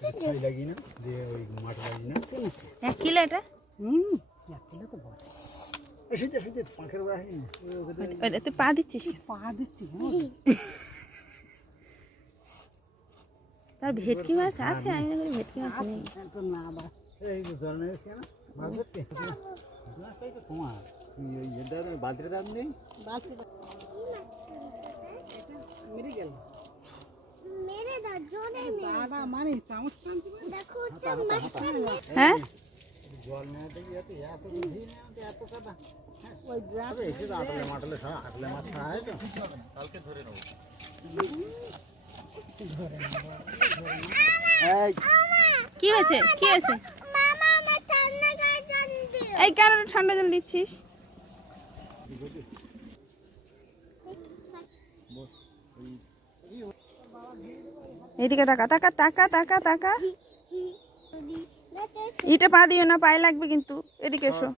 ছাই লাগি না দিয়ে ওই মাটি লাগি না 1 কিলো এটা 1 কিলো তো বড় সেটা সেটা পাখের বাড়ি তুই পা দিচ্ছিস পা দিচ্ছি তার ভেটকি মাছ আছে আমি মনে করি ভেটকি মাছ নেই তো না বা এই জল নেই কেন মাছ ধরতে মাছটাই তো তোমার ওই এটা বালতির দাম নেই বালতি মেরে গেল मेरे दांत जोड़े में দাদা মানে চামচ টানতে देखो तो मच्छर में হ্যাঁ জল নেই তো এত বুঝি না এত কথা ওই ড্রাম তবে এসে আটলে মাটলে আটলে মাছ খাওয়া হয় তো কালকে ধরে নেবো এই কি হয়েছে কি হয়েছে मामा मैं ठंडा का जल दियो এই কারণে ঠান্ডা জল দিচ্ছিস এদিকে তাকা তাকা তাকা তাকা তাকা ইটা পা দিও না পায়ে লাগবে কিন্তু এদিকে এসো